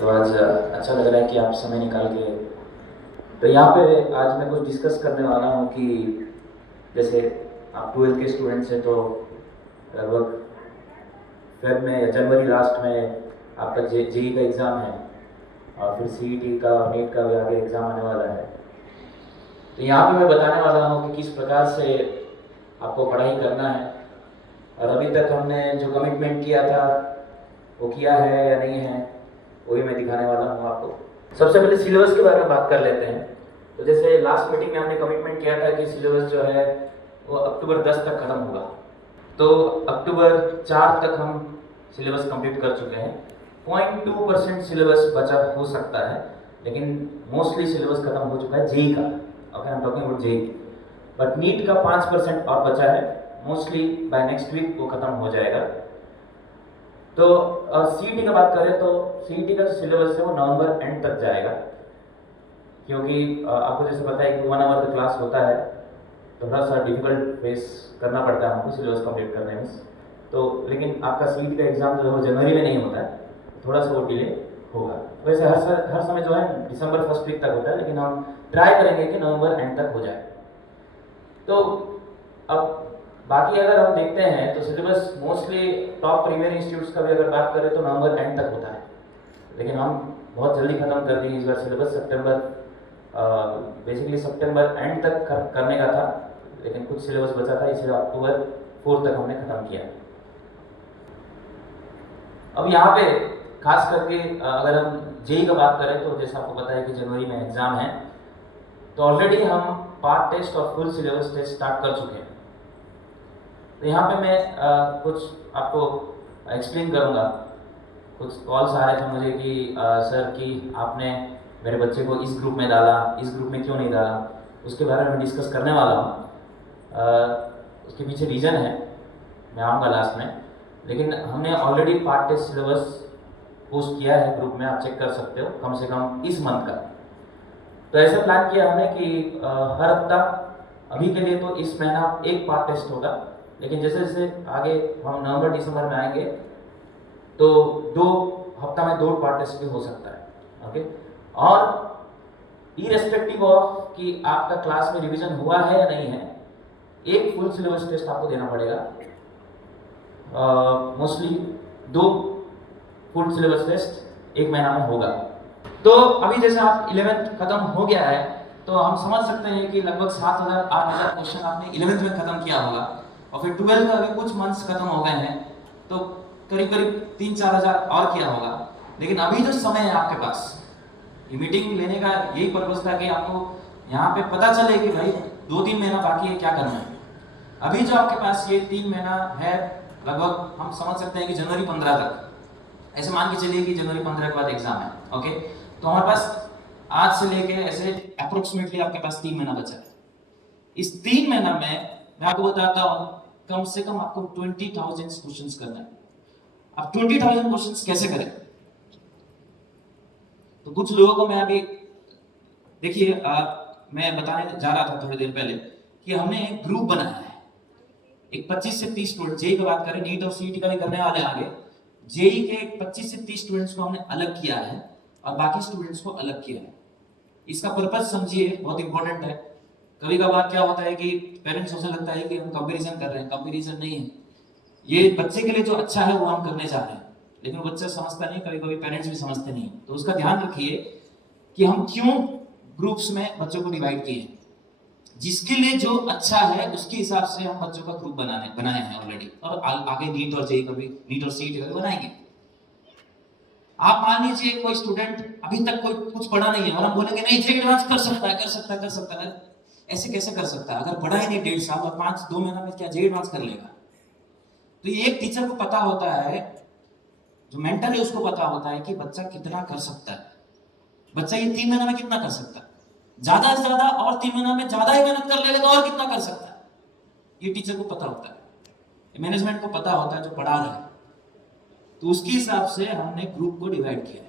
तो आज अच्छा लग रहा है कि आप समय निकाल के। तो यहाँ पे आज मैं कुछ डिस्कस करने वाला हूँ कि जैसे आप 12th के स्टूडेंट्स हैं, तो लगभग फेब में या जनवरी लास्ट में आपका जेई का एग्ज़ाम है और फिर सीईटी का नीट का भी आगे एग्ज़ाम आने वाला है। तो यहाँ पे मैं बताने वाला हूँ कि किस प्रकार से आपको पढ़ाई करना है और अभी तक हमने जो कमिटमेंट किया था वो किया है या नहीं है, वही मैं दिखाने वाला हूँ आपको। सबसे पहले सिलेबस के बारे में बात कर लेते हैं। तो जैसे लास्ट मीटिंग में हमने कमिटमेंट किया था कि सिलेबस जो है वो अक्टूबर 10 तक ख़त्म होगा। तो अक्टूबर 4 तक हम सिलेबस कंप्लीट कर चुके हैं। 0.2% सिलेबस बचा हो सकता है, लेकिन मोस्टली सिलेबस खत्म हो चुका है जेई का। Okay, I am talking about JEE. But NEET का 5% और बचा है, मोस्टली बाय नेक्स्ट वीक वो खत्म हो जाएगा। तो सीईटी का बात करें तो सीईटी का जो सिलेबस है वो नवंबर एंड तक जाएगा, क्योंकि आपको जैसे पता है कि 1 आवर का क्लास होता है, थोड़ा सा डिफिकल्ट फेस करना पड़ता है हमको सिलेबस कंप्लीट करने में। तो लेकिन आपका सीईटी का एग्ज़ाम जो है वो जनवरी में नहीं होता है, थोड़ा सा वो डिले होगा। वैसे हर समय जो है दिसंबर फर्स्ट वीक तक होता है, लेकिन हम ट्राई करेंगे कि नवंबर एंड तक हो जाए। तो अब बाकी अगर हम देखते हैं तो syllabus mostly top premier institutes का भी अगर बात करें तो नवंबर एंड तक होता है, लेकिन हम बहुत जल्दी ख़त्म कर दिए इस बार सिलेबस। बेसिकली सितंबर एंड तक करने का था, लेकिन कुछ सिलेबस बचा था, इसलिए अक्टूबर 4 तक हमने ख़त्म किया। अब यहाँ पे खास करके अगर हम जेई का बात करें तो जैसे आपको पता है कि जनवरी में एग्ज़ाम है, तो ऑलरेडी हम पार्ट टेस्ट और फुल सिलेबस टेस्ट स्टार्ट कर चुके हैं। तो यहाँ पे मैं कुछ आपको एक्सप्लेन करूँगा। कुछ कॉल्स आए थे मुझे कि सर कि आपने मेरे बच्चे को इस ग्रुप में डाला, इस ग्रुप में क्यों नहीं डाला, उसके बारे में डिस्कस करने वाला हूँ। उसके पीछे रीज़न है, मैं आऊँगा लास्ट में। लेकिन हमने already part test syllabus post किया है ग्रुप में, आप चेक कर सकते हो, कम से कम इस मंथ का। तो ऐसा प्लान किया हमने कि हर हफ्ता, अभी के लिए तो इस महीना एक पार्ट टेस्ट होगा, लेकिन जैसे जैसे आगे हम नवंबर दिसंबर में आएंगे तो 2 हफ्ता में 2 पार्ट टेस्ट भी हो सकता है। ओके, और इरेस्पेक्टिव ऑफ कि आपका क्लास में रिवीजन हुआ है या नहीं है, एक फुल सिलेबस टेस्ट आपको देना पड़ेगा। मोस्टली 2 फुल सिलेबस टेस्ट एक महीना में होगा। तो अभी जैसे आप 11th खत्म हो गया है, तो हम समझ सकते हैं कि लगभग 7,000-8,000 क्वेश्चन आपने 11th में खत्म किया होगा, और फिर 12th का अभी कुछ मंथ्स खत्म हो गए हैं, तो करीब करीब 3-4 हज़ार और किया होगा। लेकिन अभी जो समय है आपके पास, ये मीटिंग लेने का यही पर्पज था कि आपको यहाँ पे पता चले कि भाई 2-3 महीना बाकी है, क्या करना है। अभी जो आपके पास ये 3 महीना है, लगभग हम समझ सकते हैं कि जनवरी 15 तक, ऐसे मान के चलिए कि जनवरी 15 के बाद एग्जाम है। ओके, तो हमारे पास आज से लेके ऐसे अप्रोक्सीमेटली आपके पास 3 महीना बचा है। इस 3 महीना में मैं आपको बताता हूँ, कम से कम आपको 20,000 क्वेश्चंस करना है। अब 20,000 क्वेश्चंस कैसे करें? तो कुछ लोगों को मैं अभी देखिए, मैं बताने जा रहा था थोड़ी देर पहले कि हमने एक ग्रुप बनाया है। एक 25 से 30 स्टूडेंट, जेई की बात करें, नीट और सीईटी का भी करने वाले आगे, जेई के 25 से 30 स्टूडेंट्स को हमने अलग किया है और बाकी स्टूडेंट्स को अलग किया है। इसका पर्पज समझिए, बहुत इंपॉर्टेंट है। कभी कभार क्या होता है कि पेरेंट्स सोचने लगता है कि हम कंपैरिजन कर रहे हैं, कंपैरिजन नहीं है, ये बच्चे के लिए जो अच्छा है वो हम करने जा रहे हैं, लेकिन बच्चा समझता नहीं, कभी कभी पेरेंट्स भी समझते नहीं। तो उसका ध्यान रखिए कि हम क्यों ग्रुप्स में बच्चों को डिवाइड किए। जिसके लिए जो अच्छा है उसके हिसाब से हम बच्चों का ग्रुप बनाए हैं ऑलरेडी, और आगे नीट और जेई का भी, नीट और सीईटी का भी बनाएंगे। आप मान लीजिए कोई स्टूडेंट अभी तक कोई कुछ पढ़ा नहीं है और हम बोलेंगे नहीं जेई एडवांस कर सकता है, कर सकता है, कर सकता है। ऐसे कैसे कर सकता है? अगर पढ़ा ही नहीं 1.5 साल और 2 महीना में क्या जेई एडवांस कर लेगा? तो ये एक टीचर को पता होता है, जो मेंटर है उसको पता होता है कि बच्चा कितना कर सकता है, बच्चा ये 3 महीना में कितना कर सकता है, ज्यादा से ज्यादा, और 3 महीना में ज्यादा ही मेहनत कर लेगा तो और कितना कर सकता है, ये टीचर को पता होता है, मैनेजमेंट को पता होता है जो पढ़ा रहा है। तो उसके हिसाब से हमने ग्रुप को डिवाइड किया है।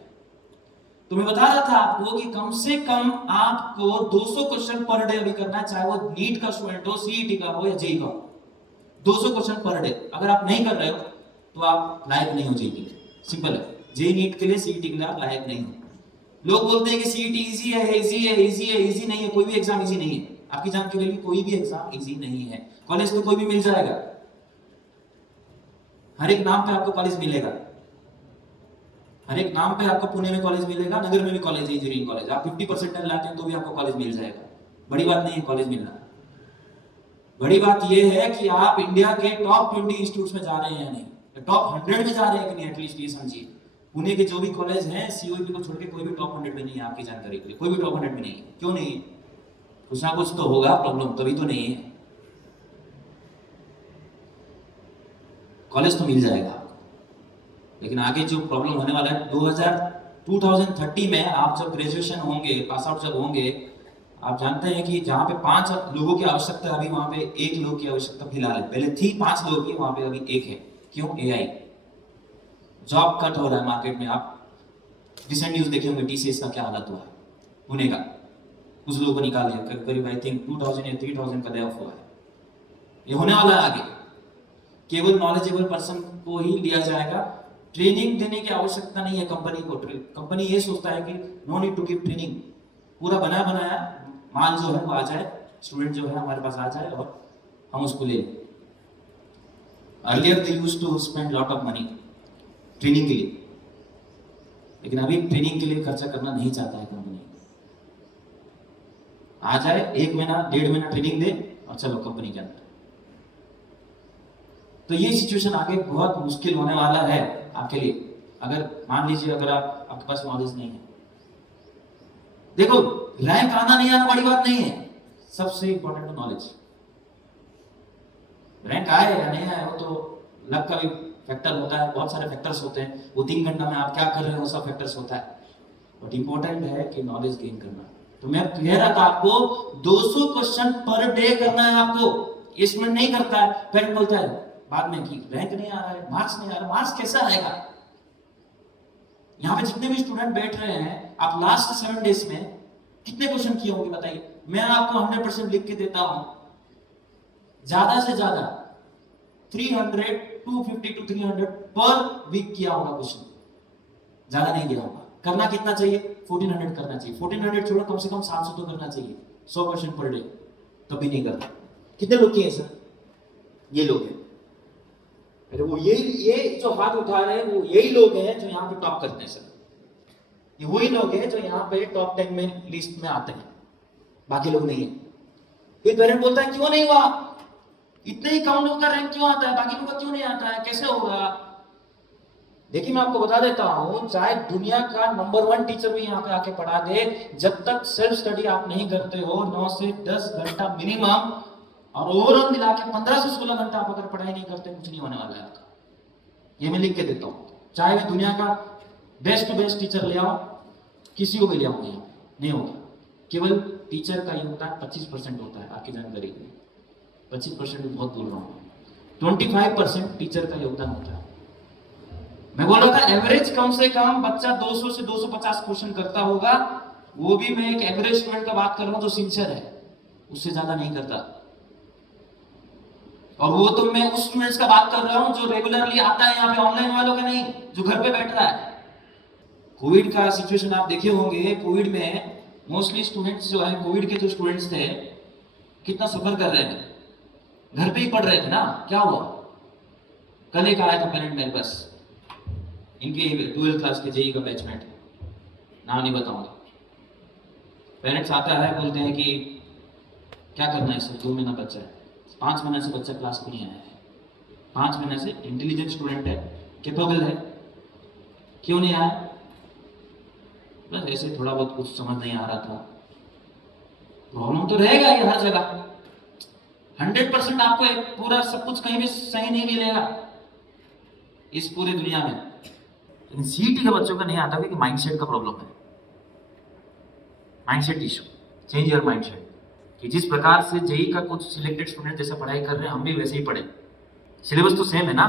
तो मैं बता रहा था आपको कि कम से कम आपको 200 क्वेश्चन पर डे अभी करना है, चाहे वो नीट का स्टूडेंट हो, सीईटी का हो या जेई का हो। 200 क्वेश्चन पर डे अगर आप नहीं कर रहे हो तो आप लायक नहीं हो जेई के लिए, सिंपल है। जेई नीट के लिए, सीईटी के लिए आप लायक नहीं हो। लोग बोलते हैं कि सीईटी इजी है, इजी है, इजी है, इजी नहीं है। कोई भी एग्जाम इजी नहीं है, आपकी जानकारी के लिए कोई भी एग्जाम इजी नहीं है। कॉलेज तो कोई भी मिल जाएगा, हर एक नाम पे आपको कॉलेज मिलेगा, हर एक नाम पे आपको पुणे में कॉलेज मिलेगा, नगर में भी कॉलेज है, इंजीनियरिंग कॉलेज। आप 50% लाते हैं तो भी आपको कॉलेज मिल जाएगा। बड़ी बात नहीं है कॉलेज मिलना, बड़ी बात यह है कि आप इंडिया के टॉप 20 इंस्टीट्यूट्स में जा रहे हैं या नहीं, टॉप 100 में जा रहे हैं कि नहीं, एटलीस्ट ये समझिए। पुणे के जो भी कॉलेज हैं सीओईपी को छोड़ के कोई भी टॉप 100 में नहीं है, आपकी जानकारी के लिए कोई भी टॉप 100 में नहीं है। क्यों नहीं है? कुछ ना कुछ तो होगा प्रॉब्लम, तभी तो नहीं है। कॉलेज तो मिल जाएगा आपको, लेकिन आगे जो प्रॉब्लम होने वाला है 2030 में आप जब ग्रेजुएशन होंगे, पास आउट जब होंगे, आप जानते हैं कि जहां पे 5 लोगों की आवश्यकता है, अभी वहां पे 1 लोग की आवश्यकता फिलहाल है। पहले थी 5 लोगों की, वहां पे अभी 1 है। क्यों? एआई। जॉब कट हो रहा है मार्केट में। आप रिसेंट न्यूज देखे होंगे, टीसीएस का क्या हालत हुआ है, पुणे का, कुछ लोगों को निकाल दिया, करीब आई थिंक 2000 या 3000 का ले ऑफ हुआ है। ये होने वाला है आगे, केवल नॉलेजेबल पर्सन को ही लिया जाएगा। ट्रेनिंग देने की आवश्यकता नहीं है कंपनी को। कंपनी ये सोचता है कि no need to give training, पूरा बना बनाया माल जो है वो आ जाए, स्टूडेंट जो है हमारे पास आ जाए और हम उसको ले लें। Earlier they used to spend lot of money training के लिए, लेकिन अभी ट्रेनिंग के लिए खर्चा करना नहीं चाहता है कंपनी। आ जाए 1 महीना 1.5 महीना ट्रेनिंग दे और चलो कंपनी के अंदर। तो ये सिचुएशन आगे बहुत मुश्किल होने वाला है आपके लिए, अगर मान लीजिए अगर आपके पास नॉलेज नहीं है। देखो, रैंक आना नहीं आना बड़ी बात नहीं है, सबसे इंपॉर्टेंट है नॉलेज। रैंक आए या नहीं आए वो तो लक का भी फैक्टर होता है, बहुत सारे फैक्टर्स होते हैं, वो 3 घंटा में आप क्या कर रहे हो सब फैक्टर्स होता है, बट इंपॉर्टेंट है कि नॉलेज गेन करना। तो मैं कह रहा था आपको 200 क्वेश्चन पर डे करना है आपको। इसमें नहीं करता है, पेरेंट बोलता है बाद में कि रैंक नहीं आ रहा है, मार्क्स नहीं आ रहा। मार्क्स कैसा आएगा? यहाँ पे जितने भी स्टूडेंट बैठ रहे हैं, आप लास्ट 7 डेज में कितने क्वेश्चन किए होंगे बताइए? मैं आपको 100% लिख के देता हूं, ज्यादा से ज्यादा 300 250 to 300 पर वीक किया होगा क्वेश्चन, ज्यादा नहीं किया होगा। करना कितना चाहिए? 1400 करना चाहिए। 1400 छोड़ो, कम से कम 700 तो करना चाहिए, 100 क्वेश्चन पर डे। तो भी नहीं करता। कितने लोग किए सर? ये लोग हैं। अरे वो ये जो हाथ उठा रहे हैं वो यही लोग हैं जो यहाँ पे टॉप करते हैं सर। ये वही लोग हैं जो यहाँ पे टॉप 10 में लिस्ट में आते हैं, बाकी लोग नहीं है। फिर पेरेंट बोलता है क्यों नहीं हुआ, इतने ही कम लोग का रैंक क्यों आता है, बाकी लोग का क्यों नहीं आता है, कैसे होगा? देखिए मैं आपको बता देता हूं, चाहे दुनिया का नंबर 1 टीचर भी यहाँ पे आके पढ़ा दे, जब तक सेल्फ स्टडी आप नहीं करते हो 9 से 10 घंटा मिनिमम, और ओवरऑल मिला के 15 से 16 घंटा आप अगर पढ़ाई नहीं करते, कुछ नहीं होने वाला है आपका। ये मैं लिख के देता हूं, चाहे मैं दुनिया का बेस्ट टू बेस्ट टीचर ले आओ, किसी को भी ले आओ, नहीं होगा। केवल टीचर का योगदान 25% होता है, आपकी जानकारी के लिए। 25% बहुत बोल रहा हूँ, 25% टीचर का योगदान होता है। मैं बोल रहा था एवरेज कम से कम बच्चा 200 से 250 क्वेश्चन करता होगा, वो भी मैं एक एवरेज स्टूडेंट का बात कर रहा हूं जो सिंसियर है, उससे ज्यादा नहीं करता। और वो तो मैं उस स्टूडेंट्स का बात कर रहा हूं जो रेगुलरली आता है यहाँ पे, ऑनलाइन वालों का नहीं, जो घर पे बैठ रहा है। कोविड का सिचुएशन आप देखे होंगे, कोविड में मोस्टली स्टूडेंट्स जो है, कोविड के जो स्टूडेंट्स थे कितना सफर कर रहे थे, घर पे ही पढ़ रहे थे ना। क्या हुआ? कल एक आया था पेरेंट मेरे पास, इनके 12th क्लास के जेई का बैचमेट, नाम नहीं बताऊंगा। पेरेंट्स आता है, बोलते हैं कि क्या करना है सर, 2 महीना बच्चा है, 5 महीने से बच्चा क्लास को नहीं आया है, 5 महीने से इंटेलिजेंट स्टूडेंट है, कैपेबल है, क्यों नहीं आया? बस ऐसे थोड़ा बहुत कुछ समझ नहीं आ रहा था। प्रॉब्लम तो रहेगा ये हर जगह, 100% आपको एक पूरा सब कुछ कहीं भी सही नहीं मिलेगा इस पूरी दुनिया में। लेकिन सीईटी के बच्चों का नहीं आता क्योंकि माइंडसेट का प्रॉब्लम है, mindset issue. Change your mindset, कि जिस प्रकार से जेई का कुछ सिलेक्टेड स्टूडेंट जैसा पढ़ाई कर रहे हैं, हम भी वैसे ही पढ़े। सिलेबस तो सेम है ना,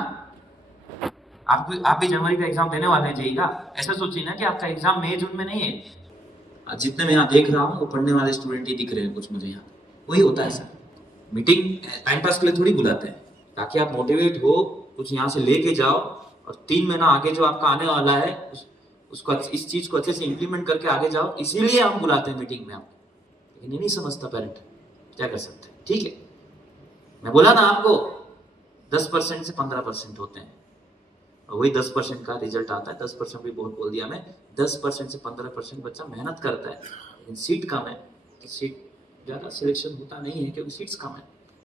आप भी जनवरी का एग्जाम देने वाले हैं जेई का। ऐसा सोचिए ना कि आपका एग्जाम मई जून में नहीं है। जितने मैं यहाँ देख रहा हूँ वो पढ़ने वाले स्टूडेंट ही दिख रहे हैं कुछ मुझे यहाँ, वही होता है सर। मीटिंग टाइम पास के लिए थोड़ी बुलाते हैं, ताकि आप मोटिवेट हो, कुछ यहाँ से लेके जाओ और 3 महीना आगे जो आपका आने वाला है उसको इस चीज को अच्छे से इंप्लीमेंट करके आगे जाओ, इसीलिए हम बुलाते हैं मीटिंग में आपको। लेकिन ये नहीं समझता पेरेंट, क्या कर सकते हैं? ठीक है, मैं बोला ना आपको 10% से 15% होते हैं, और वही 10% का रिजल्ट आता है। 10% भी बहुत बोल दिया मैं, 10% से 15% बच्चा मेहनत करता है, लेकिन सीट कम है, तो सीट ज़्यादा सिलेक्शन होता नहीं है क्योंकि सीट्स कम है।